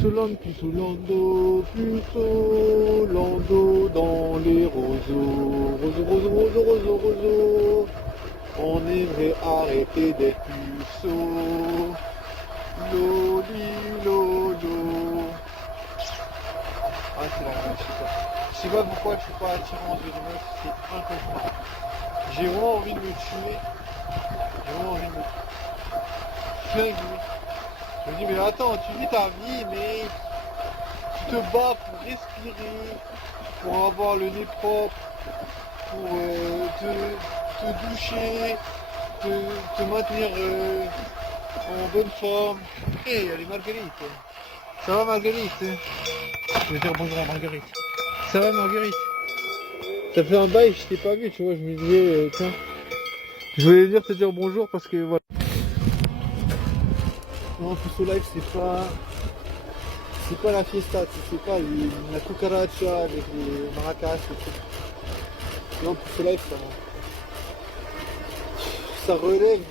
puceau lando dans les roseaux. Roseau, roseau, roseau, roseau, roseau. On aimerait arrêter d'être puceau. Loli, lolo. Ah, c'est la même, je sais pas. Je sais pas pourquoi je suis pas attirant de meuf, c'est incompréhensible. J'ai vraiment envie de me tuer. J'ai vraiment envie de me flinguer. Je me dis, mais attends, tu vis ta vie, mais tu te bats pour respirer, pour avoir le nez propre, pour te doucher, te maintenir en bonne forme. Hé, elle est Marguerite. Ça va Marguerite? Je vais dire bonjour à Marguerite. Ça va Marguerite? Ça fait un bail, je t'ai pas vu, tu vois, je me disais, tiens, je voulais venir te dire bonjour parce que voilà. Non, Puceau Live, c'est pas la fiesta, c'est pas la cucaracha avec les maracas et tout. Non, Puceau Live, ça relève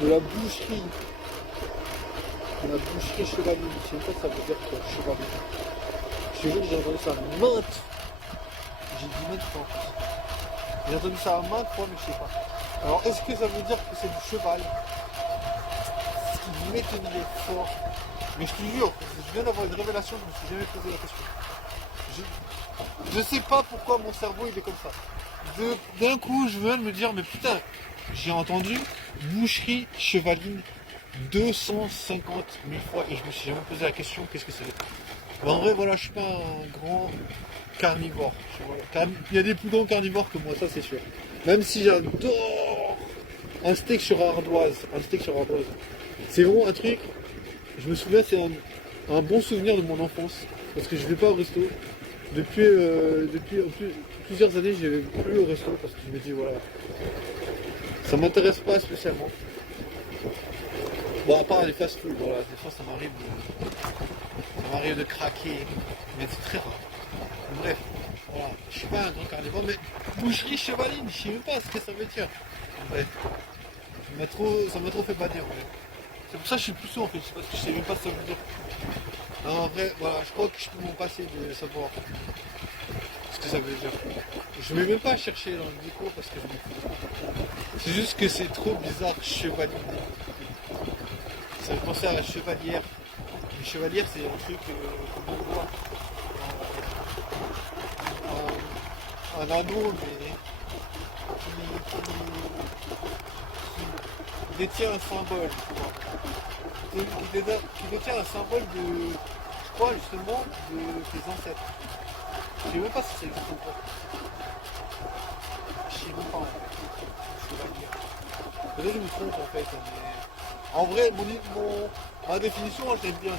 de la boucherie. De la boucherie chevalier. Je sais même pas ce que ça veut dire quoi, chevalier. Je te jure que j'ai entendu ça maintes. J'ai dit maintes fois en plus. J'ai entendu ça maintes fois, mais je sais pas. Alors, est-ce que ça veut dire que c'est du cheval? Ce qui m'étonnerait fort. Mais je te jure, je viens d'avoir une révélation, je me suis jamais posé la question. Je sais pas pourquoi mon cerveau il est comme ça. D'un coup, je viens de me dire, mais putain, j'ai entendu boucherie chevaline 250 000 fois et je me suis jamais posé la question, qu'est-ce que c'est? En vrai, voilà, je suis pas un grand carnivore. Il y a des plus grands carnivores que moi, ça c'est sûr. Même si j'adore un steak sur ardoise. C'est vraiment un truc, je me souviens, c'est un bon souvenir de mon enfance. Parce que je vais pas au resto. Depuis plusieurs années, je vais plus au resto parce que je me dis, voilà, ça m'intéresse pas spécialement. Bon, à part les fast-food, voilà, des fois ça m'arrive de craquer, mais c'est très rare. Bref, voilà, je suis pas un grand carnivore, mais boucherie chevaline, je sais même pas ce que ça veut dire. Bref, ça m'a trop fait bannir, ouais. C'est pour ça que je suis plus sourd en fait, c'est parce que je sais même pas ce que ça veut dire. Non, en vrai, voilà, je crois que je peux m'en passer de savoir ce que ça veut dire. Je vais même pas chercher dans le dico parce que je m'en fous. C'est juste que c'est trop bizarre, chevalier. Ça me fait penser à la chevalière. Une chevalière, c'est un truc qu'on voit. Un anneau, mais qui détient un symbole. Qui détient un symbole de, je crois justement, de tes ancêtres. Je sais même pas si c'est existe ou pas. Je sais même pas en fait. Chevalière. Peut-être que je me trompe en fait. Mais en vrai, ma définition, moi, je l'aime bien.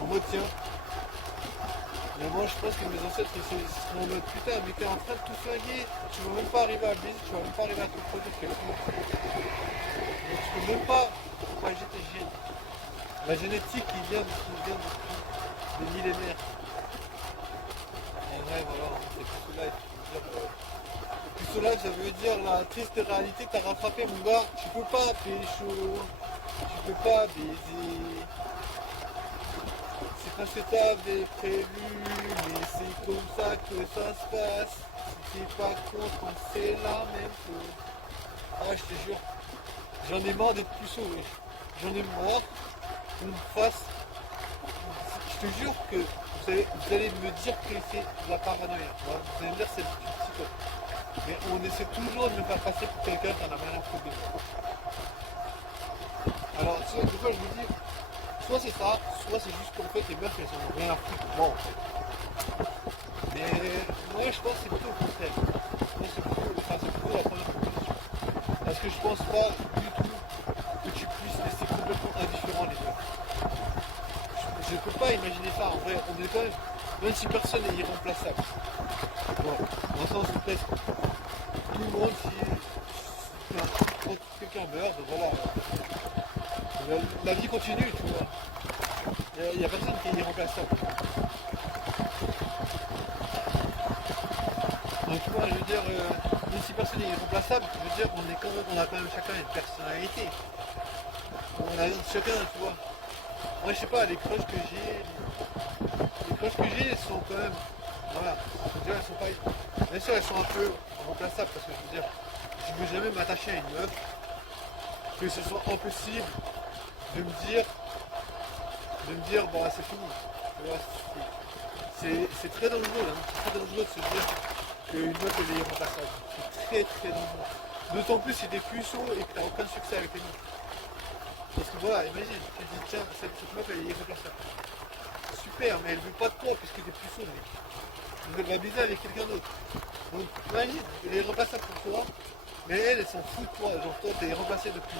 En mode tiens. Mais moi je pense que mes ancêtres ils sont en mode putain mais t'es en train de tout flinguer, tu vas même pas arriver à baiser, tu vas même pas arriver à te reproduire quelqu'un. Donc tu peux même pas propager tes gènes. La génétique qui vient depuis des millénaires. En vrai voilà, c'est Puceau Live. Puceau Live ça veut dire la triste réalité, t'as rattrapé mon gars, tu peux pas pécho, tu peux pas baiser. C'est parce que t'avais prévu, mais c'est comme ça que ça se passe. Si t'es pas content, c'est la même chose. Ah, je te jure, j'en ai marre d'être puceau, oui. J'en ai marre qu'on me fasse. Je te jure que vous allez me dire que c'est de la paranoïa. Vous allez me dire que c'est du psychote. Mais on essaie toujours de me faire passer pour quelqu'un qui en a rien à foutre de moi. Alors, tu vois, des fois je me dis, soit c'est ça, soit c'est juste qu'en fait les meufs elles en ont rien à foutre de moi en fait. Mais moi je pense que c'est plutôt le contraire. Moi c'est plutôt la première proposition. Parce que je pense pas du tout que tu puisses laisser complètement indifférent les meufs. Je peux pas imaginer ça en vrai, on est quand même si personne n'est irremplaçable. Bon, dans le sens où presque tout le monde quand quelqu'un meurt, ben voilà. La vie continue, tu vois. Il n'y a personne qui est irremplaçable. Donc tu vois, je veux dire, même si personne n'est irremplaçable, je veux dire, on a quand même chacun une personnalité. chacun, tu vois. Moi, je sais pas, les crushs que j'ai, elles sont quand même, voilà, tu vois, elles sont pas, bien sûr, elles sont un peu remplaçables, parce que je veux dire, je veux jamais m'attacher à une meuf, que ce soit impossible de me dire, bon, c'est fini, tu vois, c'est très dangereux, hein. C'est très dangereux de se dire qu'une meuf elle est irremplaçable, c'est très très dangereux, d'autant plus si t'es puceau et que t'as aucun succès avec les meufs. Parce que voilà, imagine, tu te dis tiens, cette meuf elle est irremplaçable. Super, mais elle veut pas de toi puisque t'es puceau, mec. Donc elle va baiser avec quelqu'un d'autre. Donc imagine, elle est irremplaçable pour toi, mais elle s'en fout de toi. Genre toi t'es irremplacé depuis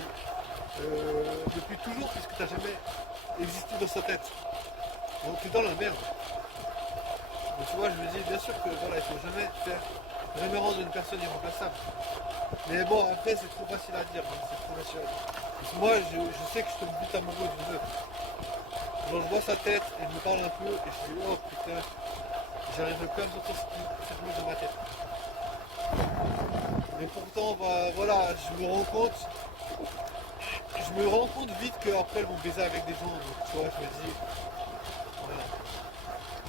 toujours puisque t'as jamais existé dans sa tête. Donc t'es dans la merde. Donc tu vois, je me dis bien sûr que voilà, il faut jamais rendre une personne irremplaçable. Mais bon, après c'est trop facile à dire, hein, c'est trop facile à dire. Moi, je sais que je tombe vite amoureux d'une meuf. Genre, je vois sa tête, elle me parle un peu, et je dis, oh putain, j'arriverai plus à me sortir cette meuf de ma tête. Mais pourtant, bah, voilà, je me rends compte vite qu'après, elles vont baiser avec des gens. Donc, tu vois, je me dis, voilà.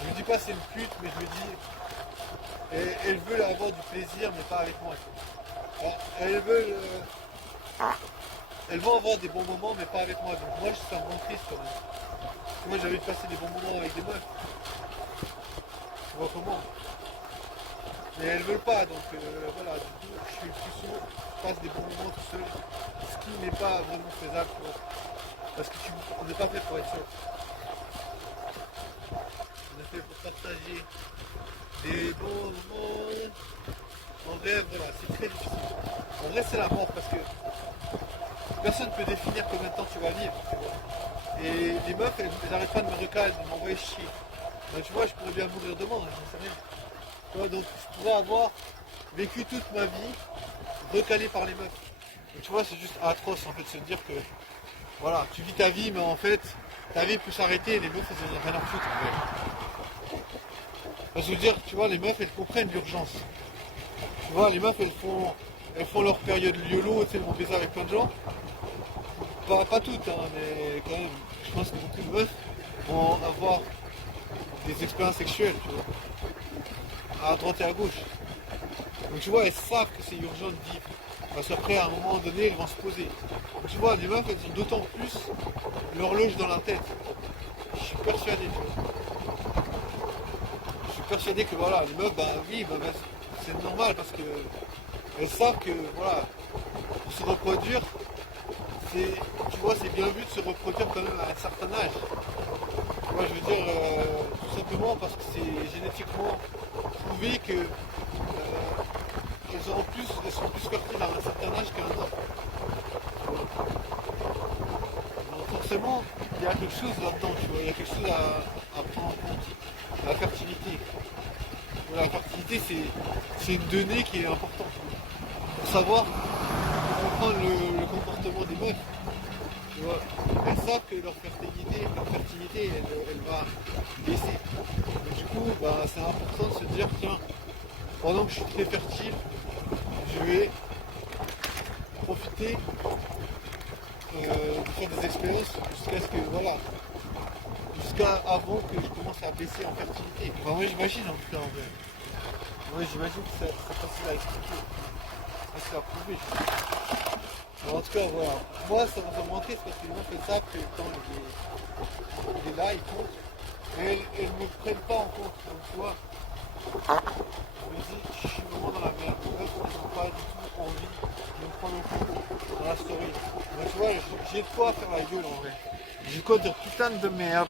Je me dis pas c'est une pute, mais je me dis, elles veulent avoir du plaisir, mais pas avec moi. Alors, elles vont avoir des bons moments, mais pas avec moi. Donc moi, ça me rend triste quand même. Moi, j'ai envie de passer des bons moments avec des meufs. Tu vois comment. Mais elles veulent pas, donc voilà. Du coup, je suis plus sourd, je passe des bons moments tout seul. Ce qui n'est pas vraiment faisable, tu vois. Parce qu'on n'est pas fait pour être seul. On est fait pour partager des bons moments. En vrai, voilà, c'est très difficile. En vrai, c'est la mort parce que personne ne peut définir combien de temps tu vas vivre, tu vois. Et les meufs, elles n'arrêtent pas de me recaler, de m'envoyer chier. Ben, tu vois, je pourrais bien mourir demain, j'en sais rien. Tu vois, donc je pourrais avoir vécu toute ma vie recalé par les meufs. Et tu vois, c'est juste atroce en fait de se dire que voilà, tu vis ta vie, mais en fait, ta vie peut s'arrêter et les meufs, elles n'ont rien à foutre en fait. Parce que dire, tu vois, les meufs, elles comprennent l'urgence. Tu vois, les meufs, elles font leur période YOLO, tu sais, elles vont baiser avec plein de gens. Pas toutes, hein, mais quand même, je pense que beaucoup de meufs vont avoir des expériences sexuelles, tu vois, à droite et à gauche. Donc tu vois, elles savent que c'est urgent de vivre. Parce qu'après, à un moment donné, elles vont se poser. Donc, tu vois, les meufs, elles ont d'autant plus l'horloge dans la tête. Je suis persuadé, tu vois. Je suis persuadé que voilà, les meufs, bah oui, bah, c'est normal parce que elles savent que voilà, pour se reproduire, tu vois, c'est bien vu de se reproduire quand même à un certain âge. Moi, je veux dire, tout simplement parce que c'est génétiquement prouvé que elles sont plus fertiles à un certain âge qu'un autre. Donc forcément, il y a quelque chose là-dedans, tu vois, il y a quelque chose à prendre en compte. La fertilité. La fertilité, c'est une donnée qui est importante. Pour savoir, pour comprendre le comportement des meufs. Tu vois, elles savent que leur fertilité elle va baisser. Et du coup, bah, c'est important de se dire, tiens, pendant que je suis très fertile, je vais profiter de faire des expériences jusqu'à ce que, voilà, jusqu'à avant que je commence à baisser en fertilité. Enfin, moi j'imagine en tout cas en vrai. Moi j'imagine que c'est facile à expliquer. C'est facile à prouver. En tout cas, voilà. Moi, ça me rend triste parce que les meufs, elles savent que quand il est là, il compte. Mais elles ne me prennent pas en compte. Donc, tu vois, je me dis, je suis vraiment dans la merde. Les meufs, elles n'ont pas du tout envie de me prendre en compte dans la story. Donc, tu vois, j'ai de quoi faire la gueule en vrai. J'ai quoi dire putain de merde.